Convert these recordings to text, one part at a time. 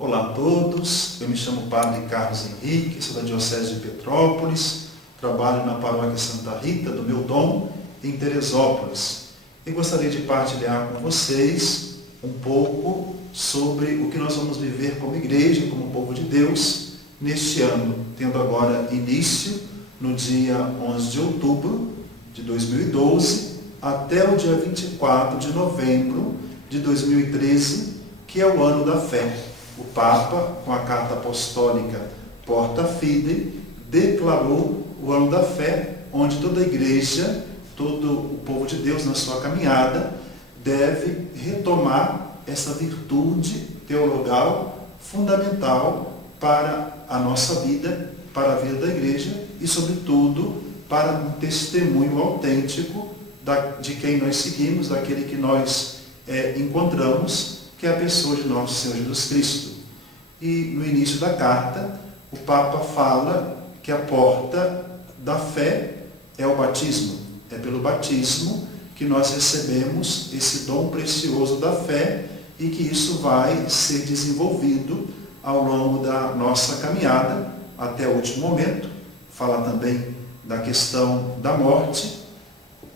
Olá a todos, eu me chamo Padre Carlos Henrique, sou da Diocese de Petrópolis, trabalho na Paróquia Santa Rita do Meu Dom, em Teresópolis. E gostaria de partilhar com vocês um pouco sobre o que nós vamos viver como igreja, como povo de Deus, neste ano, tendo agora início no dia 11 de outubro de 2012, até o dia 24 de novembro de 2013, que é o ano da fé. O Papa, com a carta apostólica Porta Fidei, declarou o ano da fé, onde toda a igreja, todo o povo de Deus na sua caminhada, deve retomar essa virtude teologal fundamental para a nossa vida, para a vida da igreja e, sobretudo, para um testemunho autêntico de quem nós seguimos, daquele que nós encontramos, que é a pessoa de nosso Senhor Jesus Cristo. E no início da carta, o Papa fala que a porta da fé é o batismo. É pelo batismo que nós recebemos esse dom precioso da fé e que isso vai ser desenvolvido ao longo da nossa caminhada até o último momento. Fala também da questão da morte,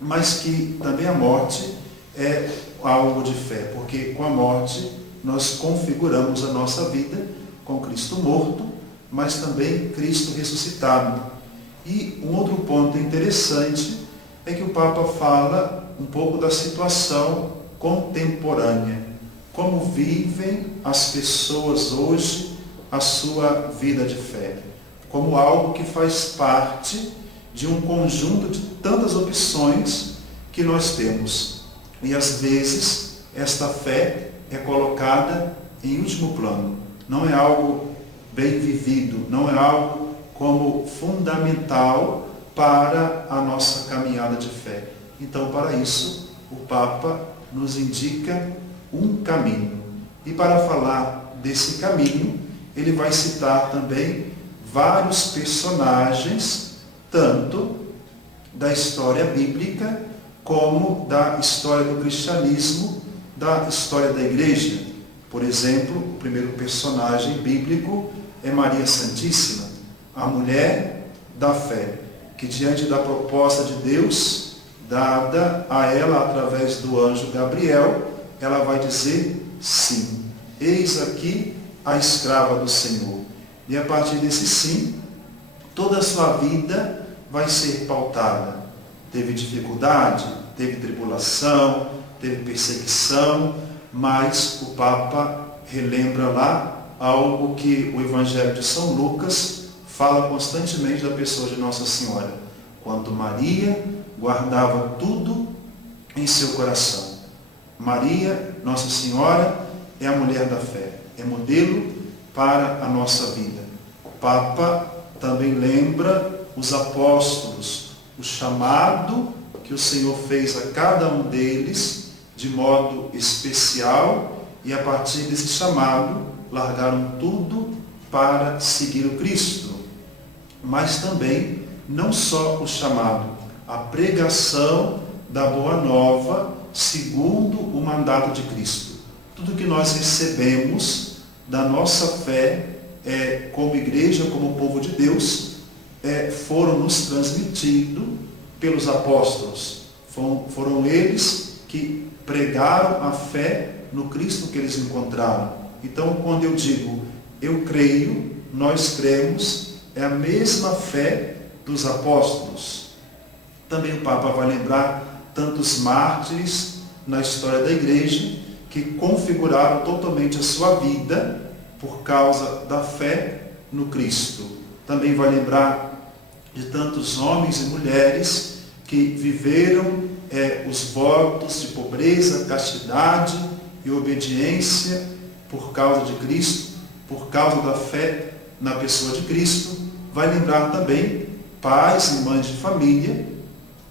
mas que também a morte é algo de fé, porque com a morte nós configuramos a nossa vida com Cristo morto, mas também Cristo ressuscitado. E um outro ponto interessante é que o Papa fala um pouco da situação contemporânea, como vivem as pessoas hoje a sua vida de fé, como algo que faz parte de um conjunto de tantas opções que nós temos. E às vezes esta fé é colocada em último plano. Não é algo bem vivido, não é algo como fundamental para a nossa caminhada de fé. Então, para isso, o Papa nos indica um caminho. E para falar desse caminho, ele vai citar também vários personagens, tanto da história bíblica, como da história do cristianismo, da história da igreja. Por exemplo, o primeiro personagem bíblico é Maria Santíssima, a mulher da fé, que diante da proposta de Deus, dada a ela através do anjo Gabriel, ela vai dizer sim. Eis aqui a escrava do Senhor. E a partir desse sim, toda a sua vida vai ser pautada. Teve dificuldade, teve tribulação, teve perseguição, mas o Papa relembra lá algo que o Evangelho de São Lucas fala constantemente da pessoa de Nossa Senhora. Quando Maria guardava tudo em seu coração. Maria, Nossa Senhora, é a mulher da fé, é modelo para a nossa vida. O Papa também lembra os apóstolos, o chamado que o Senhor fez a cada um deles de modo especial, e a partir desse chamado largaram tudo para seguir o Cristo. Mas também, não só o chamado, a pregação da Boa Nova segundo o mandato de Cristo. Tudo que nós recebemos da nossa fé, como igreja, como povo de Deus, foram nos transmitidos pelos apóstolos. Foram eles que pregaram a fé no Cristo que eles encontraram. Então, quando eu digo, eu creio, nós cremos, é a mesma fé dos apóstolos. Também o Papa vai lembrar tantos mártires na história da igreja que configuraram totalmente a sua vida por causa da fé no Cristo. Também vai lembrar de tantos homens e mulheres que viveram os votos de pobreza, castidade e obediência por causa de Cristo, por causa da fé na pessoa de Cristo. Vai lembrar também pais e mães de família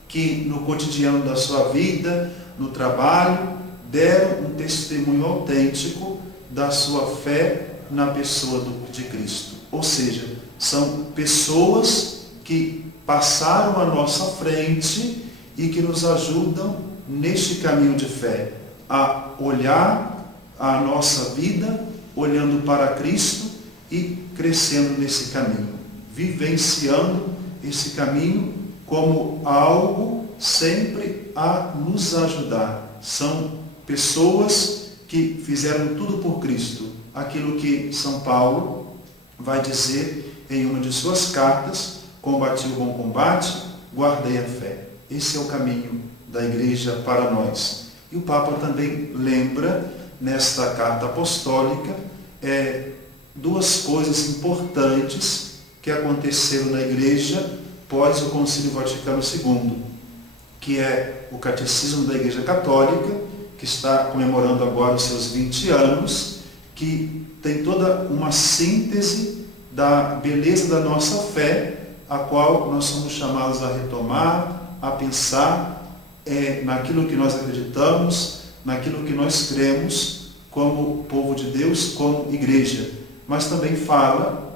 que no cotidiano da sua vida, no trabalho, deram um testemunho autêntico da sua fé na pessoa de Cristo. Ou seja, são pessoas que passaram à nossa frente e que nos ajudam neste caminho de fé, a olhar a nossa vida olhando para Cristo e crescendo nesse caminho, vivenciando esse caminho como algo sempre a nos ajudar. São pessoas que fizeram tudo por Cristo, aquilo que São Paulo vai dizer em uma de suas cartas: combati o bom combate, guardei a fé. Esse é o caminho da igreja para nós. E o Papa também lembra, nesta carta apostólica, duas coisas importantes que aconteceram na igreja pós o Concílio Vaticano II, que é o Catecismo da Igreja Católica, que está comemorando agora os seus 20 anos, que tem toda uma síntese da beleza da nossa fé, a qual nós somos chamados a retomar, a pensar naquilo que nós acreditamos, naquilo que nós cremos como povo de Deus, como igreja. Mas também fala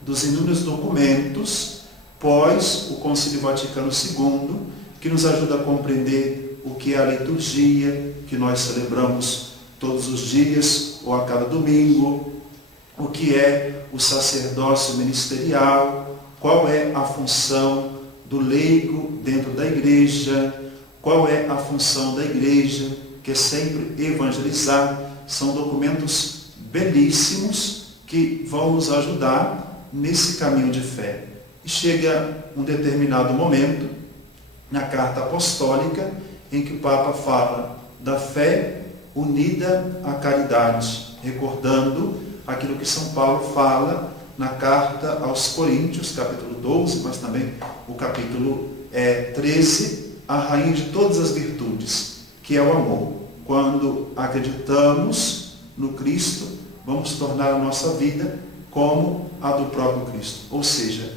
dos inúmeros documentos pós o Concílio Vaticano II, que nos ajuda a compreender o que é a liturgia, que nós celebramos todos os dias ou a cada domingo, o que é o sacerdócio ministerial, qual é a função do leigo dentro da igreja, qual é a função da igreja, que é sempre evangelizar. São documentos belíssimos que vão nos ajudar nesse caminho de fé. E chega um determinado momento, na carta apostólica, em que o Papa fala da fé unida à caridade, recordando aquilo que São Paulo fala na carta aos Coríntios, capítulo 12, mas também o capítulo 13, a rainha de todas as virtudes, que é o amor. Quando acreditamos no Cristo, vamos tornar a nossa vida como a do próprio Cristo. Ou seja,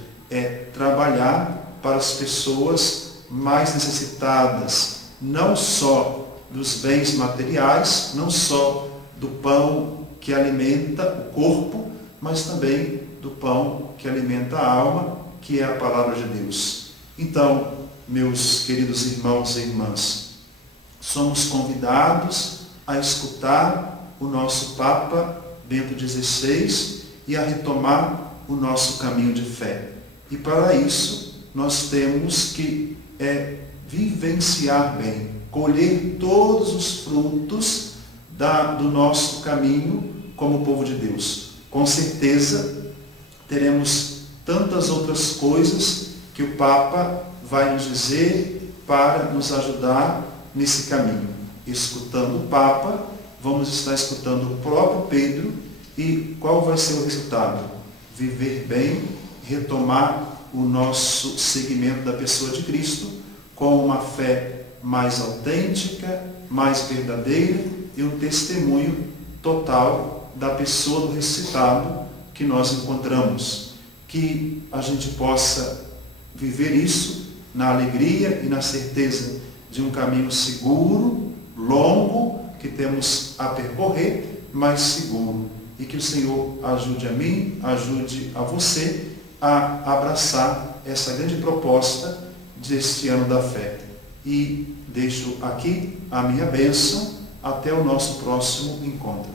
trabalhar para as pessoas mais necessitadas, não só dos bens materiais, não só do pão que alimenta o corpo, mas também do pão que alimenta a alma, que é a palavra de Deus. Então, meus queridos irmãos e irmãs, somos convidados a escutar o nosso Papa Bento XVI e a retomar o nosso caminho de fé. E para isso, nós temos que vivenciar bem, colher todos os frutos do nosso caminho como povo de Deus. Com certeza, teremos tantas outras coisas que o Papa vai nos dizer para nos ajudar nesse caminho. Escutando o Papa, vamos estar escutando o próprio Pedro. E qual vai ser o resultado? Viver bem, retomar o nosso seguimento da pessoa de Cristo com uma fé mais autêntica, mais verdadeira e um testemunho total da pessoa do ressuscitado que nós encontramos. Que a gente possa viver isso na alegria e na certeza de um caminho seguro, longo, que temos a percorrer, mas seguro. E que o Senhor ajude a mim, ajude a você a abraçar essa grande proposta deste ano da fé. E deixo aqui a minha bênção até o nosso próximo encontro.